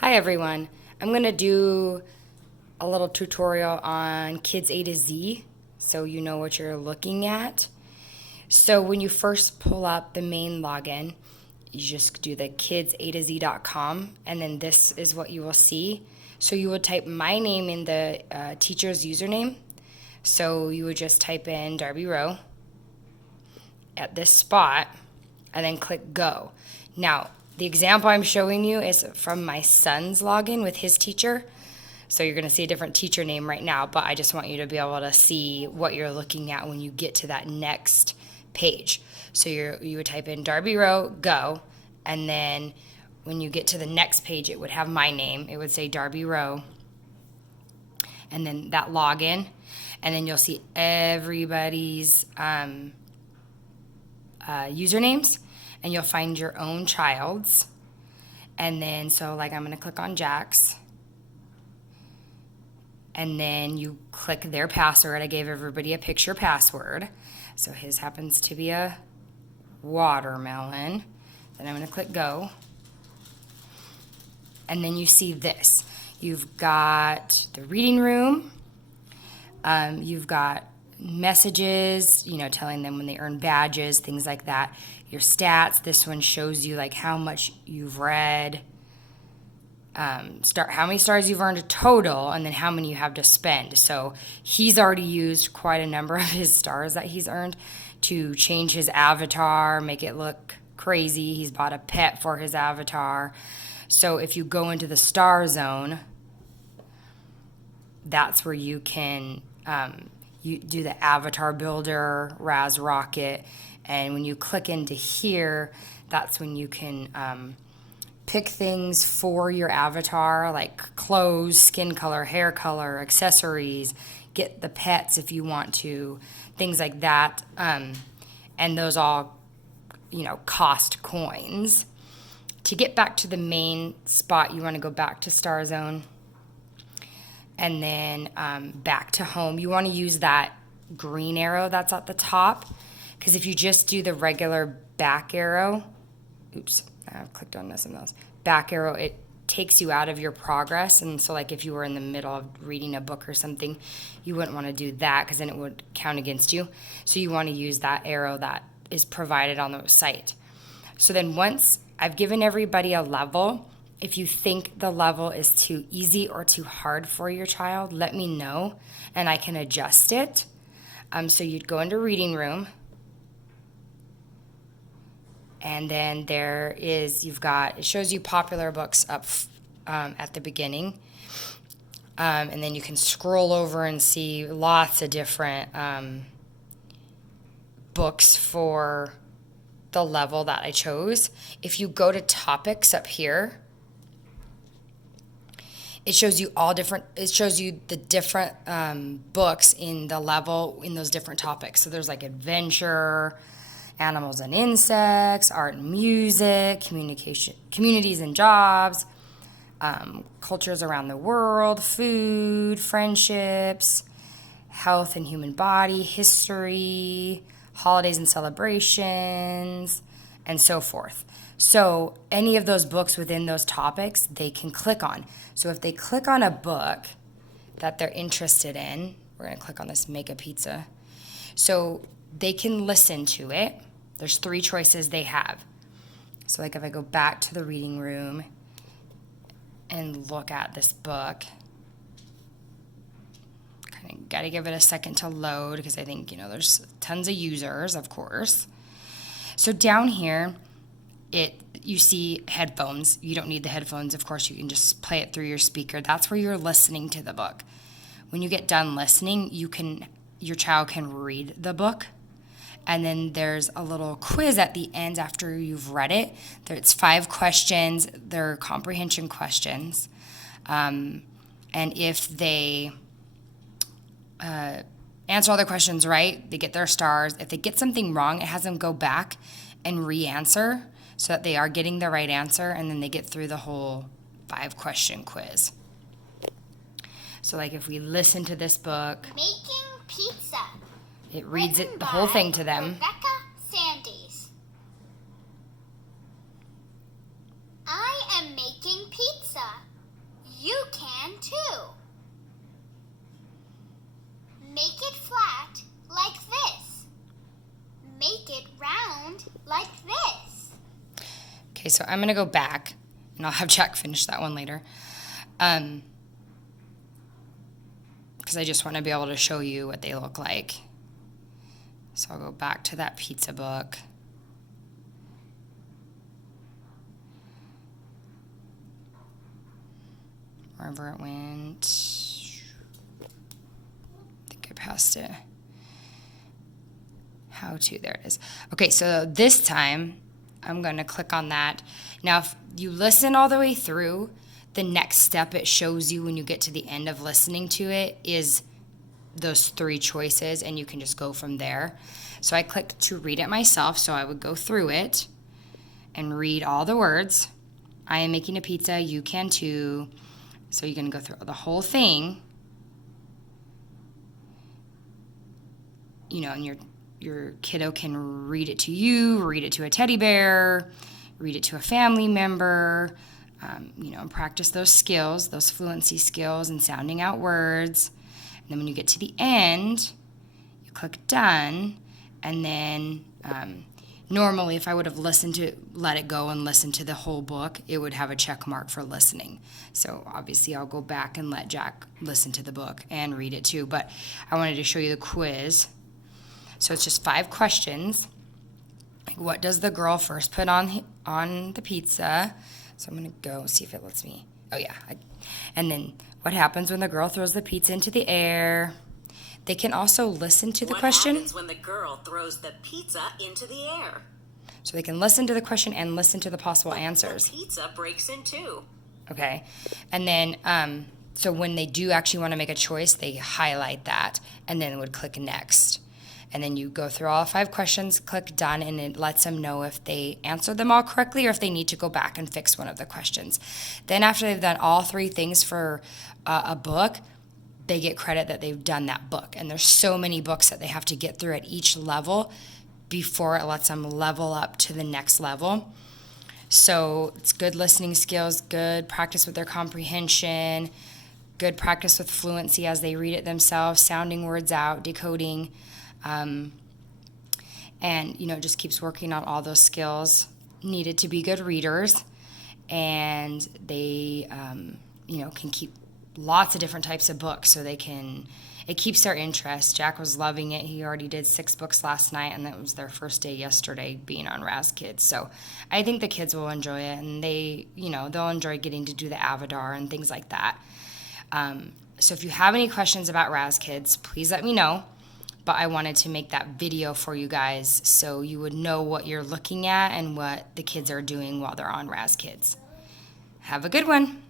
Hi everyone. I'm going to do a little tutorial on Kids A to Z so you know what you're looking at. So when you first pull up the main login, you just do the kidsatozee.com and then this is what you will see. So you would type my name in the teacher's username. So you would just type in Darby Rowe at this spot and then click go. Now, the example I'm showing you is from my son's login with his teacher. So you're going to see a different teacher name right now, but I just want you to be able to see what you're looking at when you get to that next page. So you would type in Darby Rowe, go, and then when you get to the next page, it would have my name. It would say Darby Rowe, and then that login, and then you'll see everybody's usernames, and you'll find your own child's. And then, so like I'm going to click on Jack's, and then you click their password. I gave everybody a picture password. So his happens to be a watermelon. Then I'm going to click go. And then you see this. You've got the reading room. You've got messages, telling them when they earn badges, things like that. Your stats, this one shows you like how much you've read, how many stars you've earned total, and then how many you have to spend. So he's already used quite a number of his stars that he's earned to change his avatar, make it look crazy. He's bought a pet for his avatar. So if you go into the star zone, that's where you can you do the avatar builder, Raz Rocket, and when you click into here, that's when you can pick things for your avatar, like clothes, skin color, hair color, accessories, get the pets if you want to, things like that, and those all, cost coins. To get back to the main spot, you want to go back to Star Zone, and then back to home. You want to use that green arrow that's at the top, because if you just do the regular back arrow, I've clicked on this and those, back arrow, it takes you out of your progress. And so like if you were in the middle of reading a book or something, you wouldn't want to do that because then it would count against you. So you want to use that arrow that is provided on the site. So then once I've given everybody a level, if you think the level is too easy or too hard for your child, let me know and I can adjust it. So you'd go into reading room, and then it shows you popular books up at the beginning. And then you can scroll over and see lots of different books for the level that I chose. If you go to topics up here, it shows you the different books in the level in those different topics. So there's like adventure, animals and insects, art and music, communication, communities and jobs, cultures around the world, food, friendships, health and human body, history, holidays and celebrations, and so forth. So any of those books within those topics, they can click on. So if they click on a book that they're interested in, we're going to click on this Make a Pizza. So they can listen to it. There's 3 choices they have. So like if I go back to the reading room and look at this book, kind of got to give it a second to load because I think, there's tons of users, of course. So down here, you see headphones. You don't need the headphones, of course. You can just play it through your speaker. That's where you're listening to the book. When you get done listening, your child can read the book. And then there's a little quiz at the end after you've read it. It's 5 questions. They're comprehension questions. And if they answer all the questions right, they get their stars. If they get something wrong, it has them go back and re-answer so that they are getting the right answer, and then they get through the whole 5-question quiz. So like if we listen to this book, Making Pizza, it reads the whole thing to them. Rebecca Sandys. I am making pizza. You can too. Make it flat like this. Make it round like this. Okay, so I'm going to go back, and I'll have Jack finish that one later. Because I just want to be able to show you what they look like. So I'll go back to that pizza book. Wherever it went. I think I passed it. How to, there it is. Okay, so this time I'm going to click on that. Now, if you listen all the way through, the next step it shows you when you get to the end of listening to it is those 3 choices, and you can just go from there. So I clicked to read it myself, so I would go through it and read all the words. I am making a pizza, you can too. So you're going to go through the whole thing. You know, and your kiddo can read it to you, read it to a teddy bear, read it to a family member, you know, and practice those skills, those fluency skills and sounding out words. And then when you get to the end, you click done, and then normally if I would have let it go and listened to the whole book, it would have a check mark for listening. So obviously I'll go back and let Jack listen to the book and read it too, but I wanted to show you the quiz. So it's just 5 questions. Like, what does the girl first put on the pizza? So I'm going to go see if it lets me. Oh, yeah. And then what happens when the girl throws the pizza into the air? They can also listen to the question. What happens when the girl throws the pizza into the air? So they can listen to the question and listen to the possible answers. The pizza breaks in two. Okay. And then, so when they do actually want to make a choice, they highlight that and then would click next. And then you go through all 5 questions, click done, and it lets them know if they answered them all correctly or if they need to go back and fix one of the questions. Then after they've done all 3 things for a book, they get credit that they've done that book. And there's so many books that they have to get through at each level before it lets them level up to the next level. So it's good listening skills, good practice with their comprehension, good practice with fluency as they read it themselves, sounding words out, decoding. And, you know, just keeps working on all those skills needed to be good readers. And they, you know, can keep lots of different types of books so it keeps their interest. Jack was loving it. He already did 6 books last night, and that was their first day yesterday being on Raz Kids. So I think the kids will enjoy it, and they, you know, they'll enjoy getting to do the avatar and things like that. So if you have any questions about Raz Kids, please let me know. But I wanted to make that video for you guys so you would know what you're looking at and what the kids are doing while they're on Raz Kids. Have a good one.